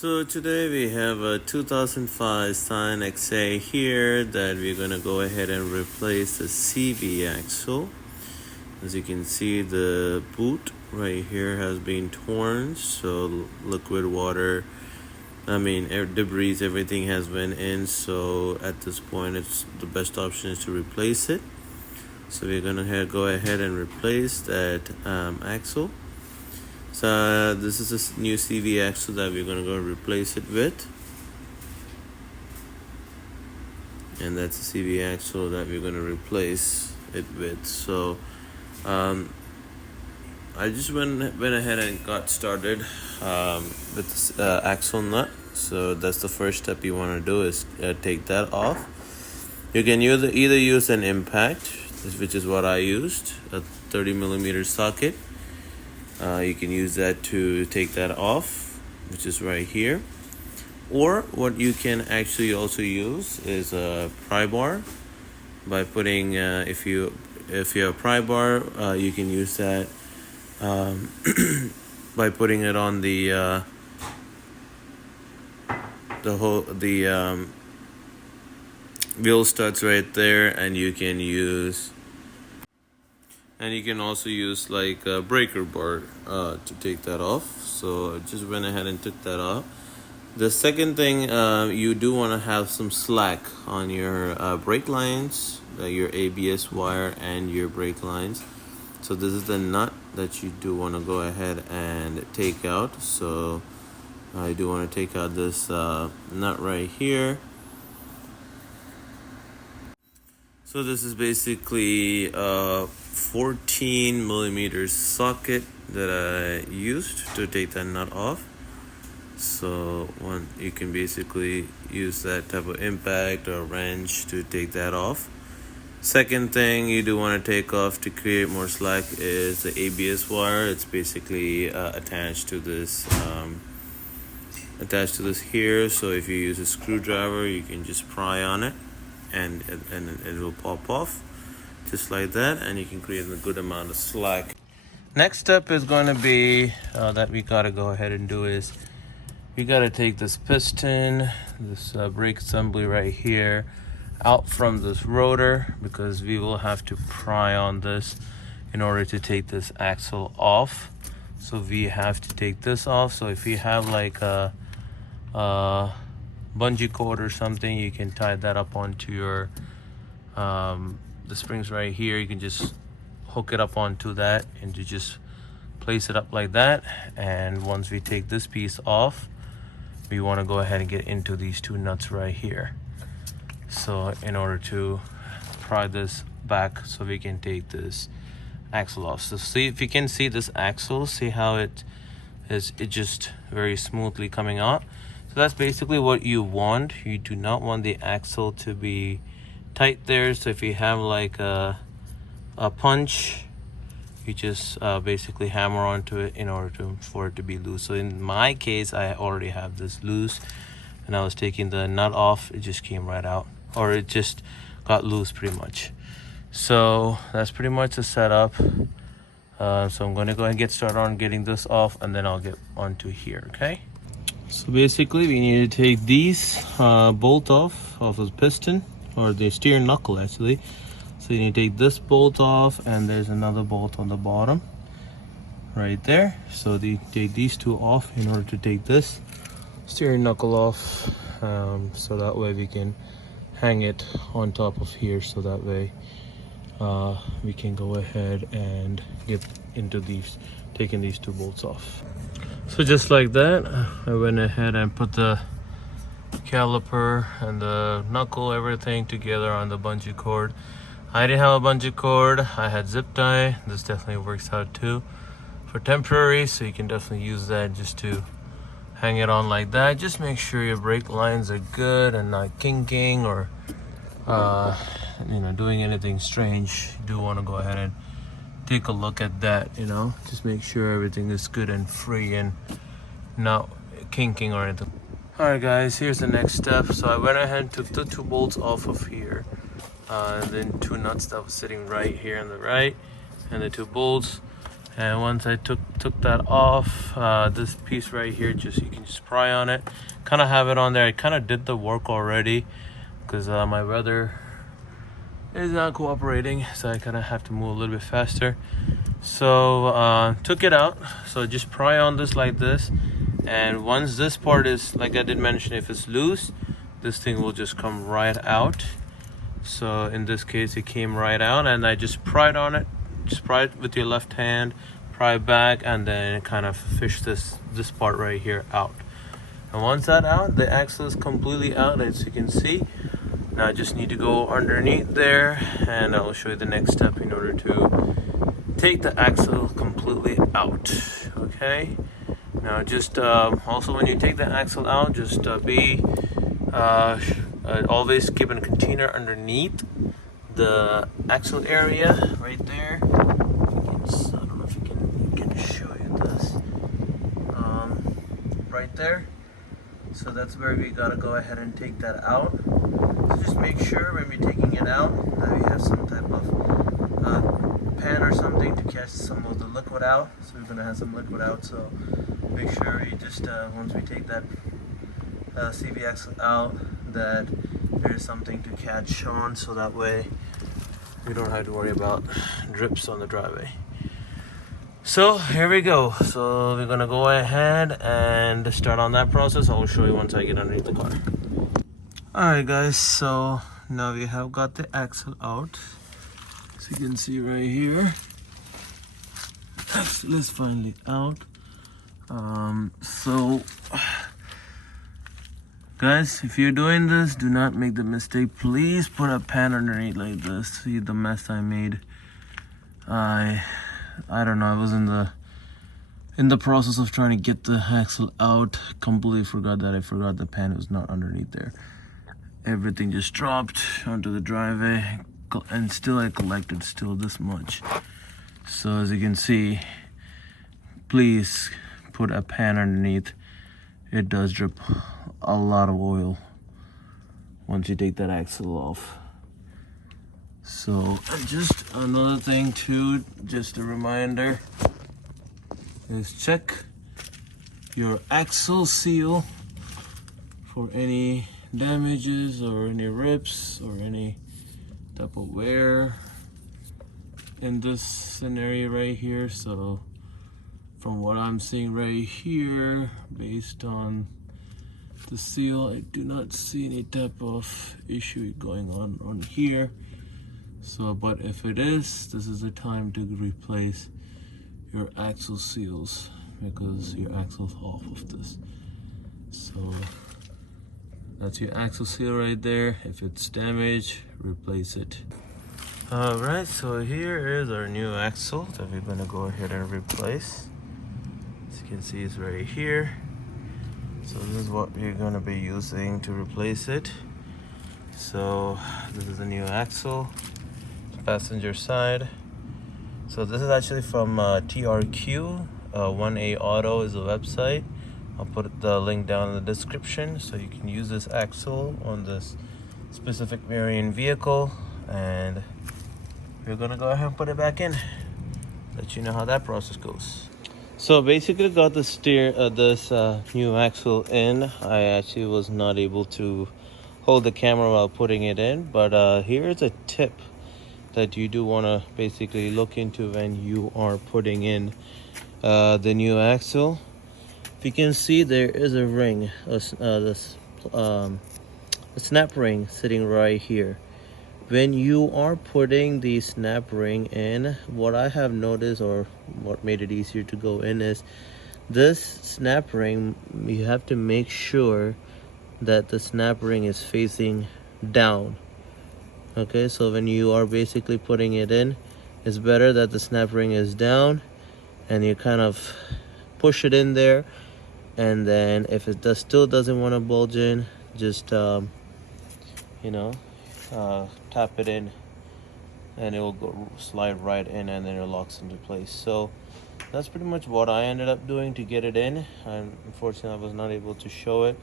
So today we have a 2005 Scion XA here that we're going to go ahead and replace the CV axle. As you can see, the boot right here has been torn, so liquid water, air debris, everything has been in. So at this point, it's the best option is to replace it. So we're going to go ahead and replace that axle. So this is a new CV axle that we're going to go replace it with, and that's a CV axle that we're going to replace it with. So I just went ahead and got started with this axle nut. So that's the first step you want to do is take that off. You can either use an impact, which is what I used, a 30mm socket. You can use that to take that off, which is right here. Or what you can actually also use is a pry bar. By putting, if you have pry bar, you can use that by putting it on the wheel studs right there, and you can also use like a breaker bar to take that off. So I just went ahead and took that off. The second thing, you do want to have some slack on your brake lines, your ABS wire and your brake lines. So this is the nut that you do want to go ahead and take out. So I do want to take out this nut right here. So this is basically a 14mm socket that I used to take that nut off. So you can basically use that type of impact or wrench to take that off. Second thing you do want to take off to create more slack is the ABS wire. It's basically attached to this here. So if you use a screwdriver, you can just pry on it, and it will pop off just like that, and you can create a good amount of slack. Next step is going to be that we got to go ahead and do is we got to take this piston, this brake assembly right here, out from this rotor, because we will have to pry on this in order to take this axle off. So we have to take this off. So if you have like a bungee cord or something, you can tie that up onto your the springs right here. You can just hook it up onto that and you just place it up like that. And once we take this piece off, we want to go ahead and get into these two nuts right here. So in order to pry this back so we can take this axle off. So see if you can see this axle, see how it just very smoothly coming out. So that's basically what you want. You do not want the axle to be tight there. So if you have like a punch, you just basically hammer onto it in order for it to be loose. So in my case, I already have this loose, and I was taking the nut off, it just came right out, or it just got loose pretty much. So that's pretty much the setup. So I'm going to go ahead and get started on getting this off, and then I'll get onto here. Okay, so basically we need to take these bolt off of the piston, or the steering knuckle actually. So you need to take this bolt off, and there's another bolt on the bottom right there. So you take these two off in order to take this steering knuckle off, so that way we can hang it on top of here, so that way we can go ahead and get into taking these two bolts off. So just like that, I went ahead and put the caliper and the knuckle, everything together on the bungee cord. I didn't have a bungee cord, I had zip tie. This definitely works out too for temporary, so you can definitely use that just to hang it on like that. Just make sure your brake lines are good and not kinking or doing anything strange. You do want to go ahead and take a look at that, just make sure everything is good and free and not kinking or anything. Alright guys, here's the next step. So I went ahead and took the two bolts off of here, and then two nuts that was sitting right here on the right, and the two bolts, And once I took that off, this piece right here, just you can just pry on it, kind of have it on there. I kind of did the work already because my brother is not cooperating, so I kind of have to move a little bit faster. So took it out. So just pry on this like this, and once this part is, like I did mention, if it's loose, this thing will just come right out. So in this case it came right out, and I just pried on it. Just pry it with your left hand, pry it back, and then kind of fish this part right here out. And once that out, the axle is completely out, as you can see. Now I just need to go underneath there, and I will show you the next step in order to take the axle completely out. Okay, now just also when you take the axle out, just always keep a container underneath the axle area right there. I don't know if you can show you this right there. So that's where we gotta go ahead and take that out. So just make sure when we're taking it out that we have some type of pan or something to catch some of the liquid out. So we're gonna have some liquid out, so make sure you just once we take that CV axle out, that there's something to catch on, so that way we don't have to worry about drips on the driveway. So here we go. So we're gonna go ahead and start on that process. I will show you once I get underneath the car. Alright guys, so now we have got the axle out. So you can see right here, axle is finally out. So guys, if you're doing this, do not make the mistake. Please put a pan underneath like this. See the mess I made. I don't know, I was in the process of trying to get the axle out. Completely forgot the pan was not underneath there. Everything just dropped onto the driveway, and still I collected still this much. So as you can see, please put a pan underneath. It does drip a lot of oil once you take that axle off. So, and just another thing too, just a reminder, is check your axle seal for any damages or any rips or any type of wear in this scenario right here. So from what I'm seeing right here, based on the seal, I do not see any type of issue going on here. So, but if it is, this is the time to replace your axle seals, because your axle's off of this. So that's your axle seal right there. If it's damaged, replace it. Alright, so here is our new axle that we're gonna go ahead and replace. As you can see, it's right here. So this is what we're gonna be using to replace it. So this is the new axle, passenger side. So this is actually from TRQ. 1A Auto is the website. I'll put the link down in the description, so you can use this axle on this specific variant vehicle, and we're gonna go ahead and put it back in. Let you know how that process goes. So basically got this new axle in. I actually was not able to hold the camera while putting it in, but here's a tip that you do want to basically look into when you are putting in the new axle. If you can see, there is a ring, a snap ring sitting right here. When you are putting the snap ring in, what I have noticed, or what made it easier to go in, is this snap ring, you have to make sure that the snap ring is facing down. Okay, so when you are basically putting it in, it's better that the snap ring is down, and you kind of push it in there, and then if it still doesn't want to bulge in, just tap it in, and it will slide right in, and then it locks into place. So that's pretty much what I ended up doing to get it in. Unfortunately, I was not able to show it,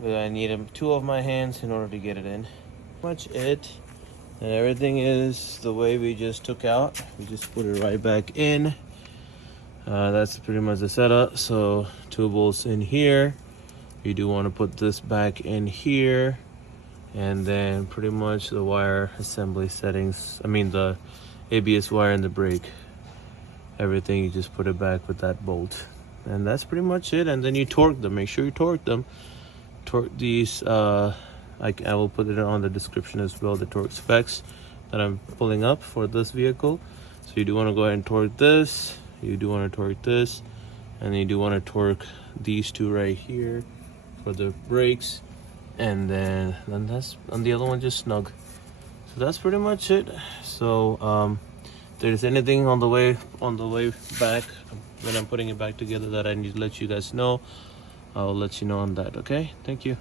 but I needed two of my hands in order to get it in. Pretty much it, and everything is the way we just took out. We just put it right back in. That's pretty much the setup. So 2 bolts in here. You do want to put this back in here, and then pretty much the wire assembly settings, I mean the ABS wire and the brake, everything, you just put it back with that bolt, and that's pretty much it. And then you torque them. Make sure you torque them. Torque these, I will put it on the description as well, the torque specs that I'm pulling up for this vehicle. So you do want to go ahead and torque this, you do want to torque this, and you do want to torque these 2 right here for the brakes, and then that's on the other one, just snug. So that's pretty much it. So if there's anything on the way back when I'm putting it back together that I need to let you guys know, I'll let you know on that. Okay, thank you.